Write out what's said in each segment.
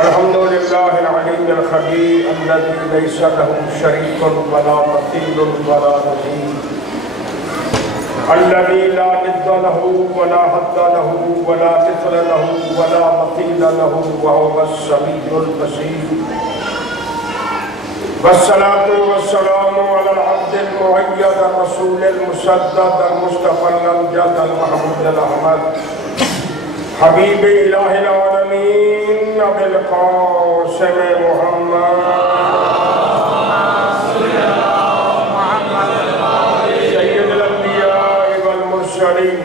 الحمد لله العليم الخبير الذي ليس له شريك ولا مثيل ولا نظير، الذي لا ند له ولا حد له ولا مثل له ولا مثيل له وهو السميع البصير. والصلاة والسلام على العبد المؤيد الرسول المسدد المصطفى الأمجد المحمود الأحمد حبيب إله العالمين أبي القاسم محمد سيد الأنبياء والمرسلين،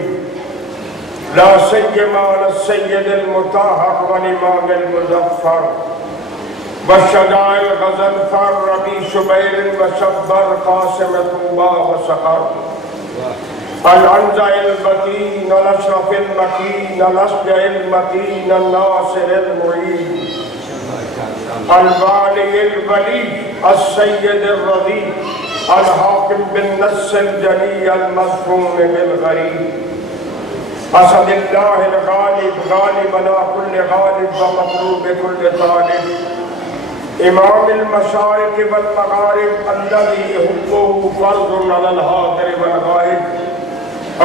لا سيما على السيد المطهر والإمام المظفر والشجاع الغزنفر ربي شبير وشبر قاسم طوبى وسقر العنزع البدين الأشرف المكين الأشجع المتين الناصر المعين الوالي الولي السيد الرضي الحاكم بالنص الجلي المذفون بالغريب أسد الله الغالب غالب على كل غالب ومطلوب كل طالب امام المشارق والمغارب الذي حبه فرض على الحاضر والغائب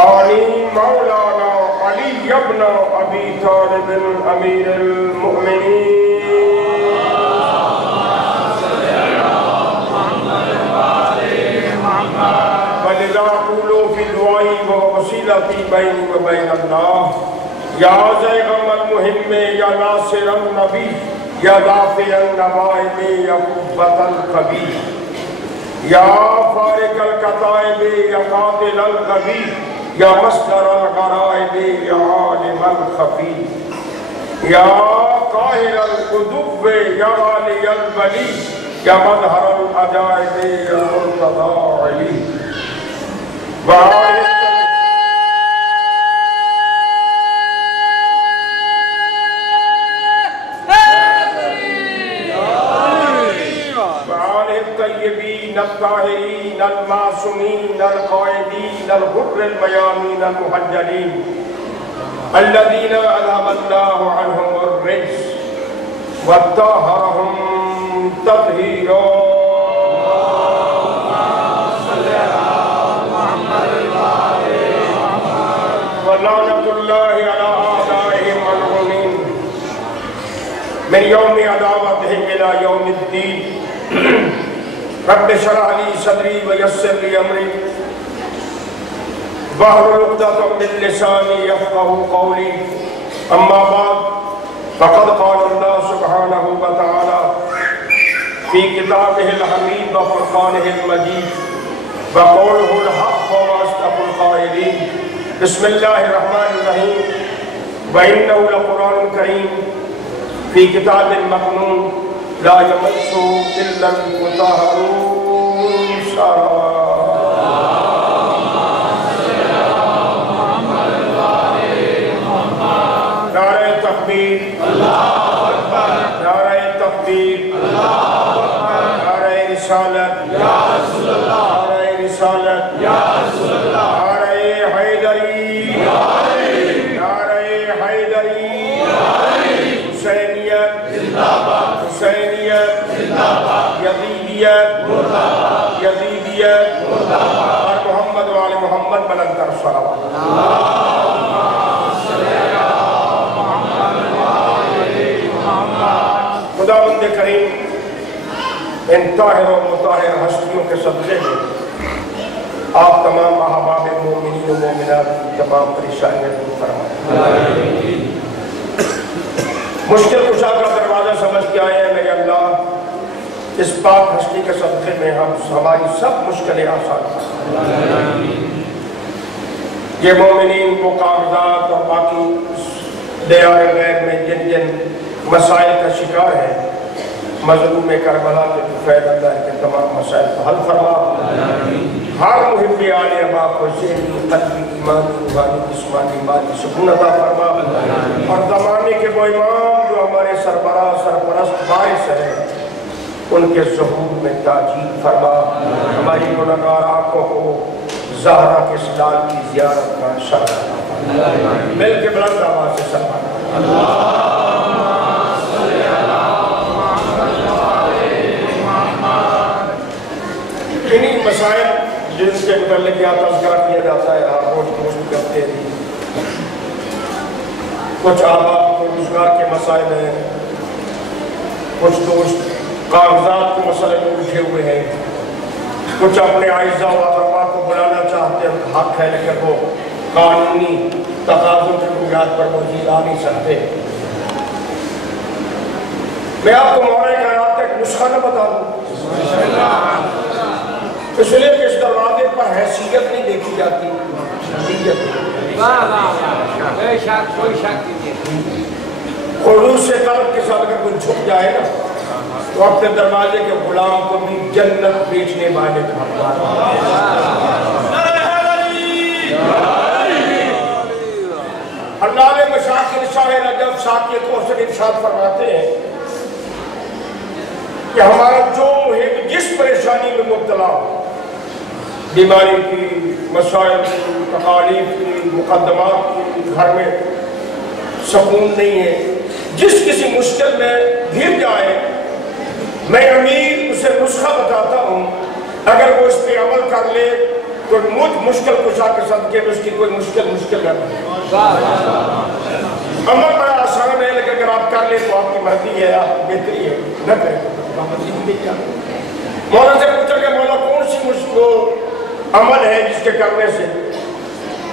آنی مولانا علی ابن ابی طالب امیر المؤمنین ولذا قولوا في دعائی ووسیلتی بینی و بین اللہ یا زیغم المہم یا ناصر النبی یا دافع النوائب یا قبت القبی یا فارق القطائب یا قاتل الغبی یا مصدر الغرائب یا عالم الخفی یا قاہر القدب یا عالی الولی یا مظہر العجائب یا مرتضی علی الطيبين الطاهرين المعصومين القائدين الغر الميامين المحجلين الذين أذهب الله عنهم الرجس وطهرهم تطهيرا. ولعنة الله على أعدائهم ملعونين من يوم عداوتهم إلى يوم الدين. رب اشرح لي صدري ويسر لي امري واحلل عقدة من لساني يفقهوا قولي. اما بعد فقد قال الله سبحانه وتعالى في كتابه الحميد وفرقانه المجيد وقوله الحق واصدق القائلين. بسم الله الرحمن الرحيم. وانه لقرآن كريم في كتاب مكنون لا يمسه إلا المطهرون. نعرہ تکبیر، اللہ اکبر، نعرہ تکبیر، اللہ اکبر، نعرہ رسالت، یا رسول اللہ، نعرہ رسالت، یا رسول اللہ، نعرہ حیدری، نعرہ حیدری، حسینیت زندہ باد، حسینیت زندہ باد، یزیدیت مردہ باد، یزیدیت مردہ باد. اور محمد و آل محمد بلند کر صلوات. اللہم صلی علی محمد و آل محمد. خداوند کریم ان طاہر و مطہر ہستیوں کے صدقے میں آپ تمام احباب مومنین و مومنات کی تمام پریشانیاں دور فرمائیں. مشکل کشا کا دروازہ سمجھ کے آئے ہیں میرے اللہ، اس پاک ہستی کے صدقے میں ہماری سب مشکلیں آسان ہیں. یہ مومنین کو کاغذات اور باقی دیار غیر میں جن جن مسائل کا شکار ہے، مظلوم کربلا کے طفیل اللہ کے تمام مسائل کو حل فرما. ہر محب آل ابا کو ذہنی، قلبی، ایمانی، روحانی، جسمانی، مالی سکون عطا فرما. اور زمانے کے وہ امام جو ہمارے سربراہ سرپرست باعث ہیں، ان کے ظہور میں تاجیل فرما. ہماری گنہگار آنکھوں کو زہرا کے سلال کی زیارت کا شرف مل کے بلند آواز سے سلمان. اللہم صلی علی سے گزرنے کے یہاں تذکرہ کیا جاتا ہے، آپ روز کرتے ہیں، کچھ آباد کو روزگار کے مسائل ہیں، کچھ دوست کاغذات کے مسئلے میں اٹھے ہوئے ہیں، کچھ اپنے اعزاء و اقرباء کو بلانا چاہتے ہیں، حق ہے لیکن وہ قانونی تقاضوں کی بنیاد پر موجود آ نہیں سکتے۔ میں آپ کو مولا کائنات کا ایک نسخہ نہ بتا دوں، اس لیے کہ اس دروازے پر حیثیت نہیں دیکھی جاتی، خلوص سے قلب کے ساتھ اگر کوئی جھک جائے نا تو اپنے دروازے کے غلام کو بھی جنت بیچنے والے کا اللہ نے مشاکل شاہ رجب ساقی کو سے ارشاد فرماتے ہیں کہ ہمارا جو محب جس پریشانی میں مبتلا ہو، بیماری کی، مسائل کی، تکالیف کی، مقدمات کی، گھر میں سکون نہیں ہے، جس کسی مشکل میں گر جائے، میں امیر اسے نسخہ بتاتا ہوں، اگر وہ اس پہ عمل کر لے تو مجھ مشکل کشا کے صدقے میں اس کی کوئی مشکل نہ بنے۔ عمل بڑا آسان ہے لیکن اگر آپ کر لیں تو آپ کی مرضی ہے، آپ کی بہتری ہے، نہ کریں مولا سے پوچھا کہ مولا کون سی مشکل عمل ہے جس کے کرنے سے؟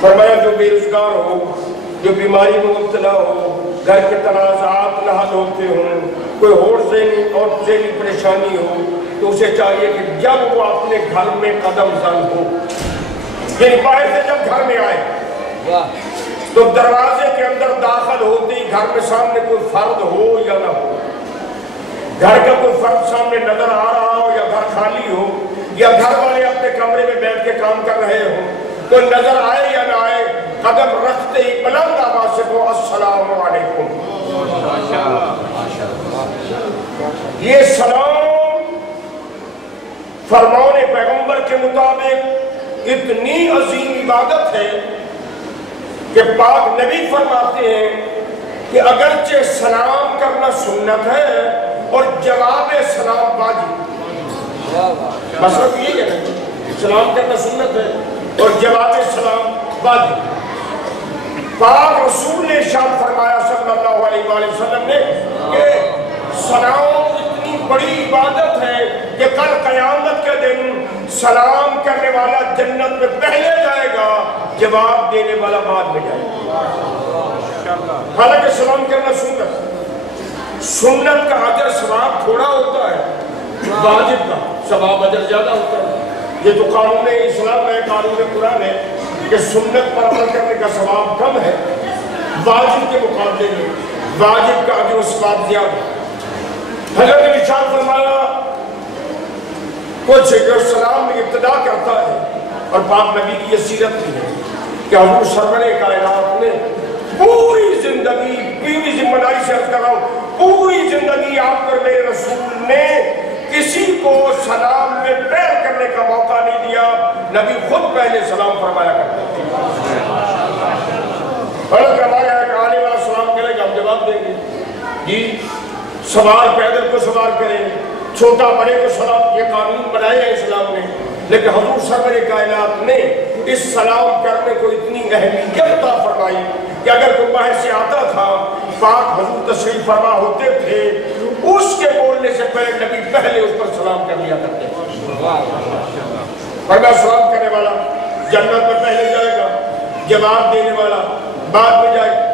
فرمایا جو بے روزگار ہو، جو بیماری میں مبتلا ہو، گھر کے تنازعات نہ حل ہوتے ہوں، کوئی اور ذہنی پریشانی ہو، تو اسے چاہیے کہ جب وہ اپنے گھر میں قدم زن ہو، یعنی باہر سے جب گھر میں آئے تو دروازے کے اندر داخل ہوتے ہی گھر میں سامنے کوئی فرد ہو یا نہ ہو، گھر کا کوئی فرد سامنے نظر آ رہا ہو یا گھر خالی ہو، یا گھر والے اپنے کمرے میں بیٹھ کے کام کر رہے ہوں، کوئی نظر آئے یا نہ آئے، قدم رکھتے ہی بلند آواز سے وہ السلام علیکم۔ یہ سلام فرمان پیغمبر کے مطابق اتنی عظیم عبادت ہے کہ پاک نبی فرماتے ہیں کہ اگرچہ سلام کرنا سنت ہے اور جواب سلام واجب، مطلب یہ ہے سلام کرنا سنت ہے اور جواب سلام واجب۔ پاک رسول نے ارشاد فرمایا صلی اللہ علیہ وآلہ وسلم نے کہ سلام اتنی بڑی عبادت ہے کہ کل قیامت کے دن سلام کرنے والا جنت میں پہلے جائے گا، جواب دینے والا بعد میں جائے گا۔ حالانکہ سلام کرنا سنت کا اجر ثواب تھوڑا ہوتا ہے، واجب کا ثواب اجر زیادہ ہوتا ہے۔ یہ تو قانون اسلام ہے، قانون قرآن ہے کہ سنت پر عمل کرنے کا ثواب کم ہے، واجب کے مقابلے میں واجب کا اجر و ثواب زیادہ۔ حضرت نے ارشاد فرمایا کچھ جو سلام میں ابتدا کرتا ہے، اور پاک نبی کی یہ سیرت بھی ہے کہ حضور سرور کائنات نے پوری زندگی، پوری ذمہ داری سے عرض کر رہا ہوں، پوری زندگی آپ پر میرے رسول نے کسی کو سلام میں پیر کرنے کا موقع نہیں دیا، نبی خود پہلے سلام فرمایا کرتے تھے۔ حضرت ہمارے ایک آنے والا سلام کرے گا، ہم جواب دیں گے جی، سوار پیدل کو سوار کریں، چھوٹا بڑے کو سلام، یہ قانون بنایا ہے اسلام نے، لیکن حضور سرور کائنات نے اس سلام کرنے کو اتنی اہمیت عطا فرمائی کہ اگر کوئی باہر سے آتا تھا، پاک حضور تشریف فرما ہوتے تھے، اس کے بولنے سے پہلے نبی پہلے اس پر سلام کر لیا کرتے تھے۔ فرمایا سلام کرنے والا جنت میں پہلے جائے گا، جواب دینے والا بعد میں جائے گا۔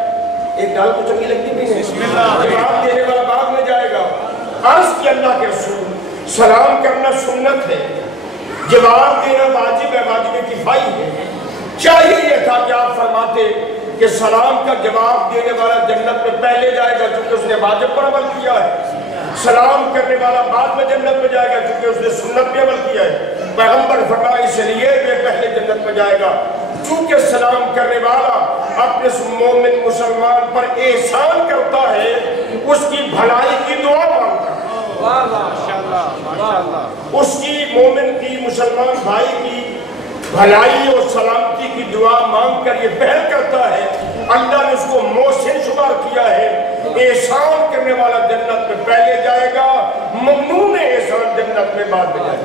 ایک ڈال کو چنگی لگتی بھی ہے، جواب دینے والا بعد میں جائے گا۔ عرض کی اللہ کے رسول، سلام کرنا سنت ہے، جواب دینا واجب ہے، واجب کفائی ہے۔ چاہیے یہ تھا کہ آپ فرماتے کہ سلام کا جواب دینے والا جنت میں پہلے جائے گا چونکہ اس نے واجب پر عمل کیا ہے، سلام کرنے والا بعد میں جنت میں جائے گا چونکہ اس نے سنت پہ عمل کیا ہے۔ پیغمبر فرمایا اس لیے وہ پہلے جنت میں جائے گا چونکہ سلام کرنے والا اپنے مومن مسلمان پر احسان کرتا ہے، اس کی بھلائی کی دعا مانگتا ہے، اس کی مومن کی مسلمان بھائی کی بھلائی اور سلامتی کی دعا مانگ کر یہ پہل کرتا ہے، اللہ نے اس کو محسن شمار کیا ہے۔ احسان کرنے والا جنت میں پہلے جائے گا، ممنون احسان جنت میں بعد میں جائے گا۔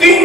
3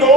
2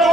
2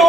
2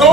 2